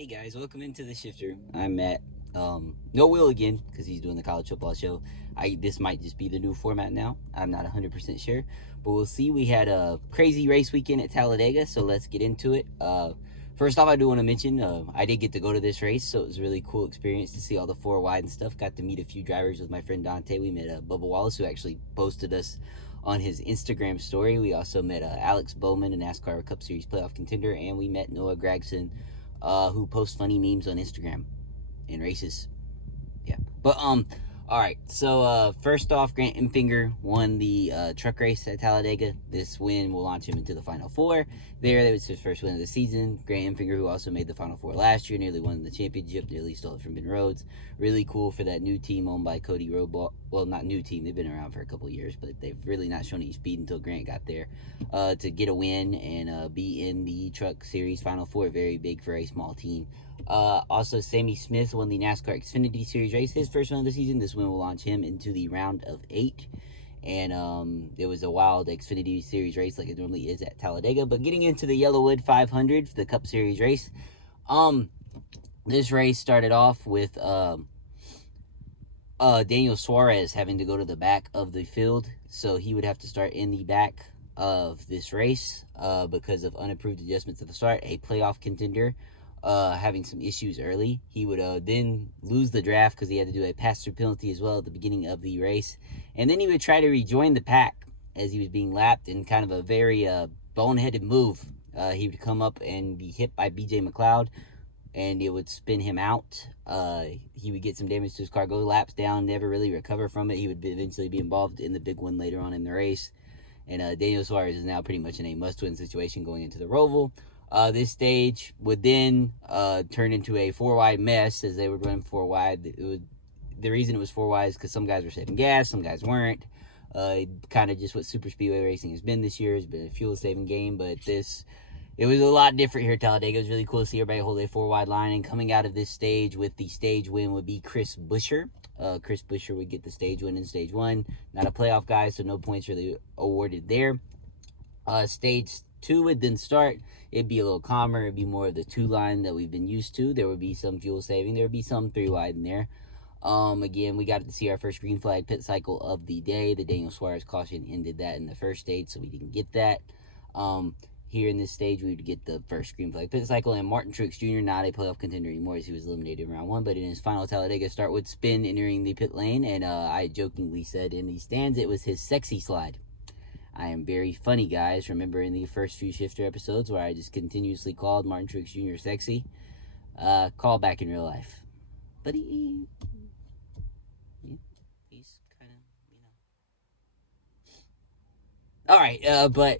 Hey guys, welcome into the shifter. I'm Matt. No Will again because he's doing the college football show. This might just be the new format now. I'm not 100% sure, but we'll see. We had a crazy race weekend at Talladega, so let's get into it. First off, I do want to mention I did get to go to this race, so it was a really cool experience to see all the four wide and stuff. Got to meet a few drivers with my friend Dante. We met Bubba Wallace, who actually posted us on his Instagram story. We also met Alex Bowman, a NASCAR Cup Series playoff contender, and we met Noah Gragson, who posts funny memes on Instagram and races. Yeah. But all right. So first off, Grant Enfinger won the truck race at Talladega. This win will launch him into the Final Four. That was his first win of the season. Grant Enfinger, who also made the Final Four last year, nearly won the championship, nearly stole it from Ben Rhodes. Really cool for that new team owned by Cody Roadball. Well, not new team. They've been around for a couple of years, but they've really not shown any speed until Grant got there to get a win and be in the Truck Series Final Four. Very big for a small team. Also, Sammy Smith won the NASCAR Xfinity Series race, his first one of the season. This win will launch him into the round of 8. And it was a wild Xfinity Series race like it normally is at Talladega. But getting into the Yellowwood 500, the Cup Series race, this race started off with Daniel Suarez having to go to the back of the field. So he would have to start in the back of this race because of unapproved adjustments at the start. A playoff contender having some issues early. He would then lose the draft because he had to do a pass-through penalty as well at the beginning of the race. And then he would try to rejoin the pack as he was being lapped in kind of a very boneheaded move. He would come up and be hit by B.J. McLeod, and it would spin him out. He would get some damage to his car, go laps down, never really recover from it. He would eventually be involved in the big one later on in the race. And Daniel Suarez is now pretty much in a must-win situation going into the Roval. This stage would then turn into a 4-wide mess as they would run 4-wide. The reason it was 4-wide is because some guys were saving gas, some guys weren't. Kind of just what super speedway racing has been this year. It's been a fuel-saving game, but it was a lot different here at Talladega. It was really cool to see everybody hold a 4-wide line. And coming out of this stage with the stage win would be Chris Buescher. Chris Buescher would get the stage win in stage 1. Not a playoff guy, so no points really awarded there. Stage 2 would then start. It'd be a little calmer. It'd be more of the 2-line that we've been used to. There would be some fuel saving. There would be some 3-wide in there. Again, we got to see our first green flag pit cycle of the day. The Daniel Suarez caution ended that in the first stage, so we didn't get that. Here in this stage, we would get the first green flag pit cycle, and Martin Truex Jr., not a playoff contender anymore as he was eliminated in round 1, but in his final Talladega start would spin entering the pit lane, and I jokingly said in the stands it was his sexy slide. I am very funny, guys. Remember in the first few Shifter episodes where I just continuously called Martin Truex Jr. sexy? Call back in real life. But he's kind of, All right, but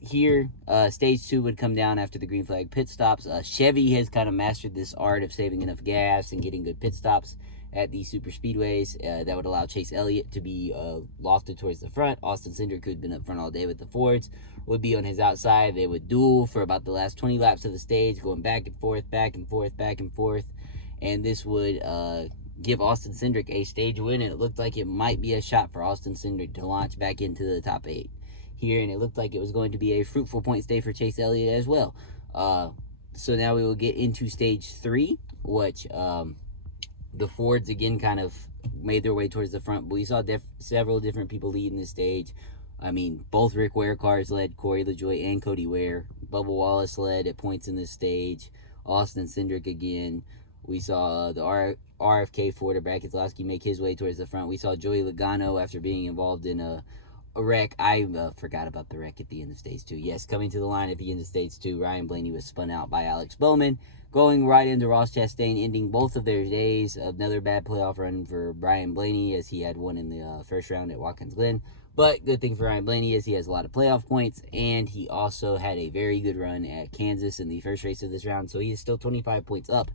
here, stage 2 would come down after the green flag pit stops. Chevy has kind of mastered this art of saving enough gas and getting good pit stops at the super speedways that would allow Chase Elliott to be lofted towards the front. Austin Cindric, who'd been up front all day with the Fords, would be on his outside. They would duel for about the last 20 laps of the stage, going back and forth, back and forth, back and forth. And this would give Austin Cindric a stage win, and it looked like it might be a shot for Austin Cindric to launch back into the top 8 here, and it looked like it was going to be a fruitful points day for Chase Elliott as well. So now we will get into stage 3, which the Fords again kind of made their way towards the front, but we saw several different people leading the stage. I mean, both Rick Ware cars led, Corey LaJoie and Cody Ware. Bubba Wallace led at points in this stage. Austin Cindric again. We saw the RFK Ford or Brad Keselowski make his way towards the front. We saw Joey Logano after being involved in a wreck. I forgot about the wreck at the end of stage 2. Yes, coming to the line at the end of stage 2, Ryan Blaney was spun out by Alex Bowman, going right into Ross Chastain, ending both of their days. Another bad playoff run for Brian Blaney as he had one in the first round at Watkins Glen. But good thing for Ryan Blaney is he has a lot of playoff points, and he also had a very good run at Kansas in the first race of this round, so he is still 25 points up.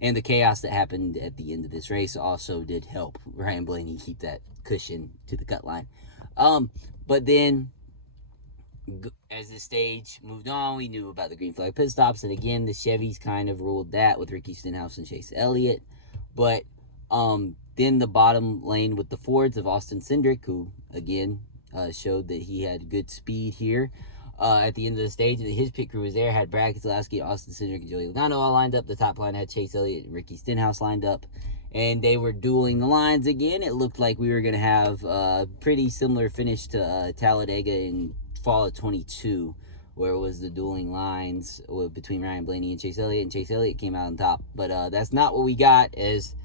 And the chaos that happened at the end of this race also did help Ryan Blaney keep that cushion to the cut line. But then as the stage moved on, we knew about the green flag pit stops, and again, the Chevys kind of ruled that with Ricky Stenhouse and Chase Elliott. But then the bottom lane with the Fords of Austin Cindric, who again showed that he had good speed here. At the end of the stage, his pit crew was there, had Brad Keselowski, Austin Cindric, and Joey Logano all lined up. The top line had Chase Elliott and Ricky Stenhouse lined up, and they were dueling the lines again. It looked like we were going to have a pretty similar finish to Talladega in fall of 22, where it was the dueling lines between Ryan Blaney and Chase Elliott came out on top. But that's not what we got, as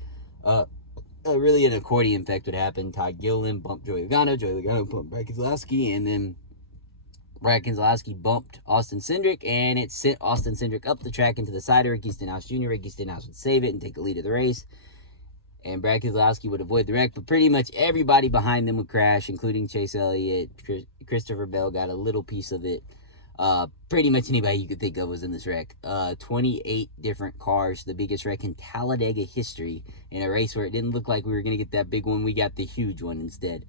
really an accordion effect would happen. Todd Gilliland bumped Joey Logano bumped Brad Keselowski, and then Brad Keselowski bumped Austin Cindric, and it sent Austin Cindric up the track into the side of Ricky Stenhouse Jr. Ricky Stenhouse would save it and take the lead of the race, and Brad Keselowski would avoid the wreck, but pretty much everybody behind them would crash, including Chase Elliott. Christopher Bell got a little piece of it. Pretty much anybody you could think of was in this wreck. 28 different cars, the biggest wreck in Talladega history, in a race where it didn't look like we were going to get that big one. We got the huge one instead.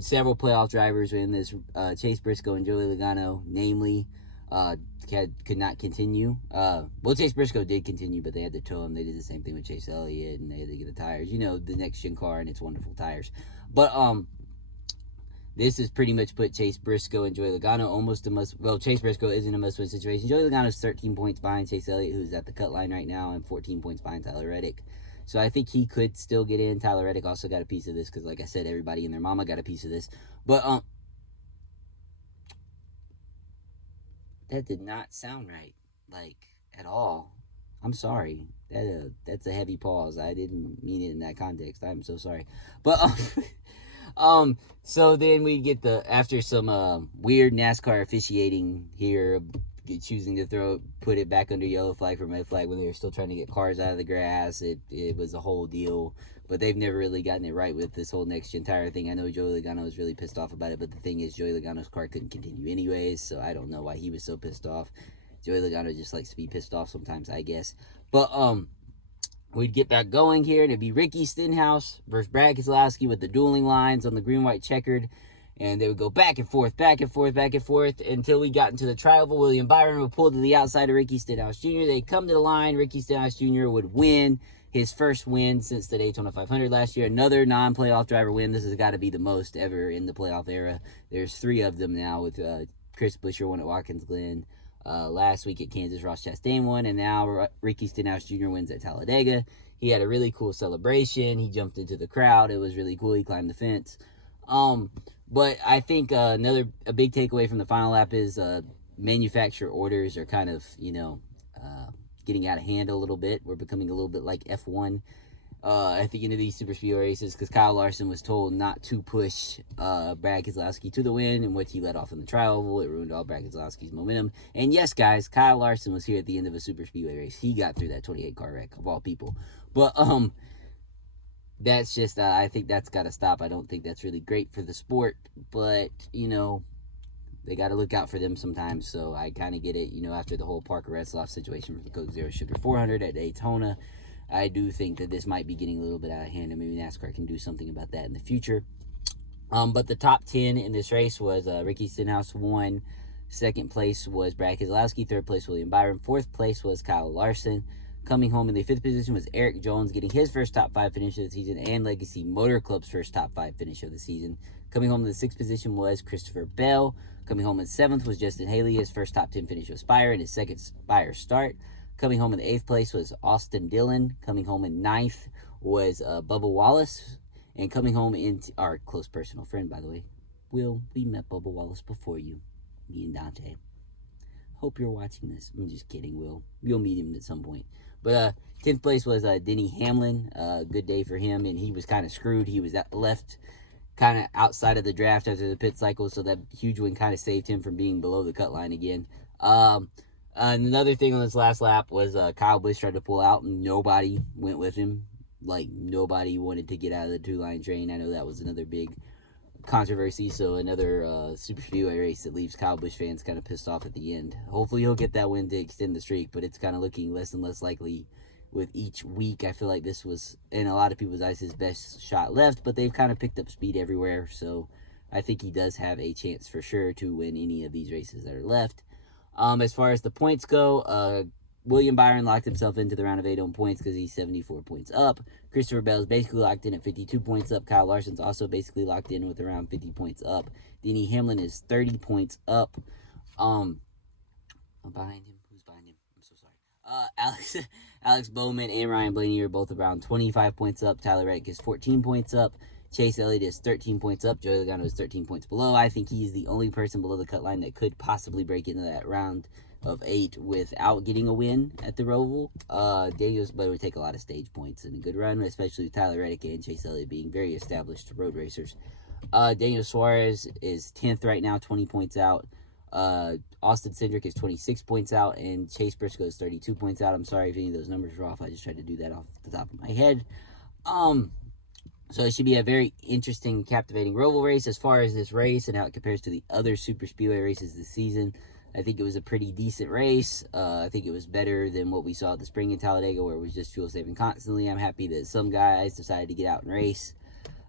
Several playoff drivers were in this. Chase Briscoe and Joey Logano, namely, could not continue. Well, Chase Briscoe did continue, but they had to tow him. They did the same thing with Chase Elliott, and they had to get the tires. You know, the next-gen car and its wonderful tires. But, this has pretty much put Chase Briscoe and Joey Logano almost a must. Well, Chase Briscoe isn't a must-win situation. Joey Logano is 13 points behind Chase Elliott, who's at the cut line right now, and 14 points behind Tyler Reddick. So I think he could still get in. Tyler Reddick also got a piece of this because, like I said, everybody and their mama got a piece of this. But that did not sound right, like, at all. I'm sorry. That's a heavy pause. I didn't mean it in that context. I'm so sorry. But so then we get after some weird NASCAR officiating here, choosing to put it back under yellow flag for red flag when they were still trying to get cars out of the grass. It was a whole deal, but they've never really gotten it right with this whole next-gen tire thing. I know Joey Logano was really pissed off about it, but the thing is, Joey Logano's car couldn't continue anyways, so I don't know why he was so pissed off. Joey Logano just likes to be pissed off sometimes, I guess. But we'd get back going here, and it'd be Ricky Stenhouse versus Brad Keselowski with the dueling lines on the green-white checkered. And they would go back and forth, until we got into the tri-oval. William Byron would pull to the outside of Ricky Stenhouse Jr. They'd come to the line. Ricky Stenhouse Jr. would win his first win since the Daytona 500 last year. Another non-playoff driver win. This has got to be the most ever in the playoff era. There's 3 of them now, with Chris Buescher won at Watkins Glen. Last week at Kansas, Ross Chastain won, and now Ricky Stenhouse Jr. wins at Talladega. He had a really cool celebration. He jumped into the crowd. It was really cool. He climbed the fence. But I think a big takeaway from the final lap is manufacturer orders are kind of, getting out of hand a little bit. We're becoming a little bit like F1 at the end of these super speedway races, because Kyle Larson was told not to push Brad Keselowski to the win, and what he let off in the tri-oval. It ruined all Brad Keselowski's momentum. And yes, guys, Kyle Larson was here at the end of a super speedway race. He got through that 28 car wreck, of all people. But that's just, I think that's got to stop. I don't think that's really great for the sport, but, they got to look out for them sometimes, so I kind of get it. After the whole Parker Retzlaff situation for the Coke Zero Sugar 400 at Daytona, I do think that this might be getting a little bit out of hand, and maybe NASCAR can do something about that in the future. But the top 10 in this race was Ricky Stenhouse won. Second place was Brad Keselowski. Third place, William Byron. Fourth place was Kyle Larson. Coming home in the 5th position was Eric Jones, getting his first top 5 finish of the season, and Legacy Motor Club's first top 5 finish of the season. Coming home in the 6th position was Christopher Bell. Coming home in 7th was Justin Haley. His first top 10 finish was Spire, and his second Spire start. Coming home in the 8th place was Austin Dillon. Coming home in 9th was Bubba Wallace. And coming home into our close personal friend, by the way, Will, we met Bubba Wallace before you, me and Dante. Hope you're watching this. I'm just kidding, Will. You'll meet him at some point. But 10th place was Denny Hamlin. Good day for him, and he was kind of screwed. He was left kind of outside of the draft after the pit cycle, so that huge win kind of saved him from being below the cut line again. Another thing on this last lap was Kyle Busch tried to pull out, and nobody went with him. Like, nobody wanted to get out of the 2-line train. I know that was another big controversy, so another super speedway race that leaves Kyle Busch fans kind of pissed off at the end. Hopefully he'll get that win to extend the streak, but it's kind of looking less and less likely with each week. I feel like this was, in a lot of people's eyes, his best shot left, but they've kind of picked up speed everywhere, so I think he does have a chance for sure to win any of these races that are left. As far as the points go, William Byron locked himself into the round of 8 on points because he's 74 points up. Christopher Bell's basically locked in at 52 points up. Kyle Larson's also basically locked in with around 50 points up. Denny Hamlin is 30 points up. Behind him. Who's behind him? I'm so sorry. Alex Bowman and Ryan Blaney are both around 25 points up. Tyler Reddick is 14 points up. Chase Elliott is 13 points up. Joey Logano is 13 points below. I think he is the only person below the cut line that could possibly break into that round of 8 without getting a win at the Roval. Daniels, but it would take a lot of stage points in a good run, especially with Tyler Reddick and Chase Elliott being very established road racers. Daniel Suarez is 10th right now, 20 points out. Austin Cindric is 26 points out, and Chase Briscoe is 32 points out. I'm sorry if any of those numbers are off. I just tried to do that off the top of my head. So it should be a very interesting, captivating Roval race. As far as this race and how it compares to the other Super Speedway races this season, I think it was a pretty decent race. I think it was better than what we saw at the spring in Talladega, where it was just fuel saving constantly. I'm happy that some guys decided to get out and race.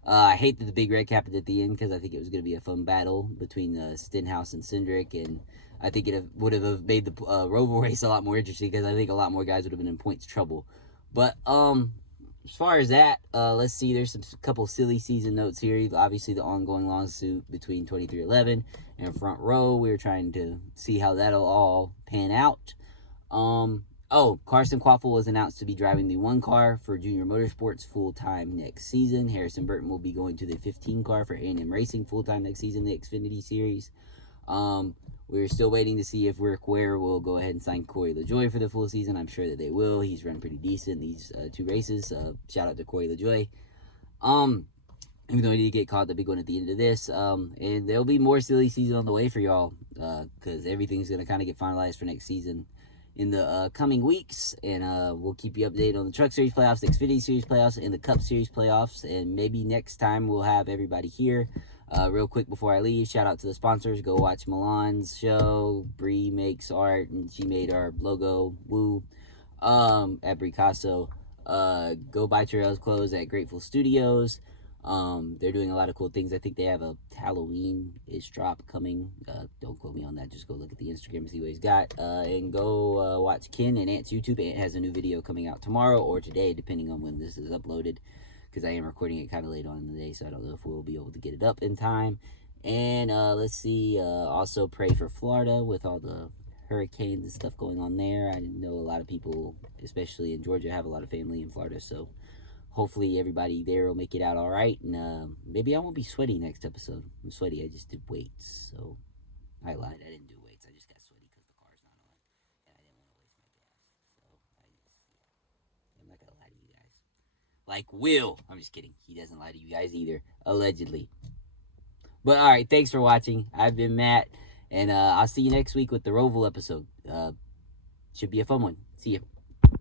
I hate that the big red happened at the end, because I think it was going to be a fun battle between Stenhouse and Cindric, and I think it would have made the Roval race a lot more interesting, because I think a lot more guys would have been in points trouble. But as far as that, let's see, there's a couple silly season notes here. Obviously, the ongoing lawsuit between 2311 and Front Row. We're trying to see how that'll all pan out. Carson Quaffle was announced to be driving the 1 car for Junior Motorsports full-time next season. Harrison Burton will be going to the 15 car for A&M Racing full-time next season, the Xfinity Series. We're still waiting to see if Rick Ware will go ahead and sign Corey LaJoie for the full season. I'm sure that they will. He's run pretty decent these 2 races. Shout out to Corey LaJoie. Even though he did get caught at the big one at the end of this. And there'll be more silly season on the way for y'all, because everything's going to kind of get finalized for next season in the coming weeks, and we'll keep you updated on the Truck Series playoffs, the Xfinity Series playoffs, and the Cup Series playoffs, and maybe next time we'll have everybody here. Real quick before I leave, shout out to the sponsors. Go watch Milan's show. Bree makes art, and she made our logo, woo, at Bricasso. Go buy Terrell's clothes at Grateful Studios. They're doing a lot of cool things. I think they have a Halloween-ish drop coming. Don't quote me on that. Just go look at the Instagram and see what he's got. And go watch Ken and Ant's YouTube. Ant has a new video coming out tomorrow or today, depending on when this is uploaded, because I am recording it kind of late on in the day, so I don't know if we'll be able to get it up in time. And let's see. Also pray for Florida with all the hurricanes and stuff going on there. I know a lot of people, especially in Georgia, have a lot of family in Florida, so hopefully everybody there will make it out all right, and maybe I won't be sweaty next episode. I'm sweaty. I just did weights, so I lied. I didn't do weights. I just got sweaty because the car's not on, and I didn't want to waste my gas. So I'm not gonna lie to you guys. Like Will, I'm just kidding. He doesn't lie to you guys either, allegedly. But all right, thanks for watching. I've been Matt, and I'll see you next week with the Roval episode. Should be a fun one. See you.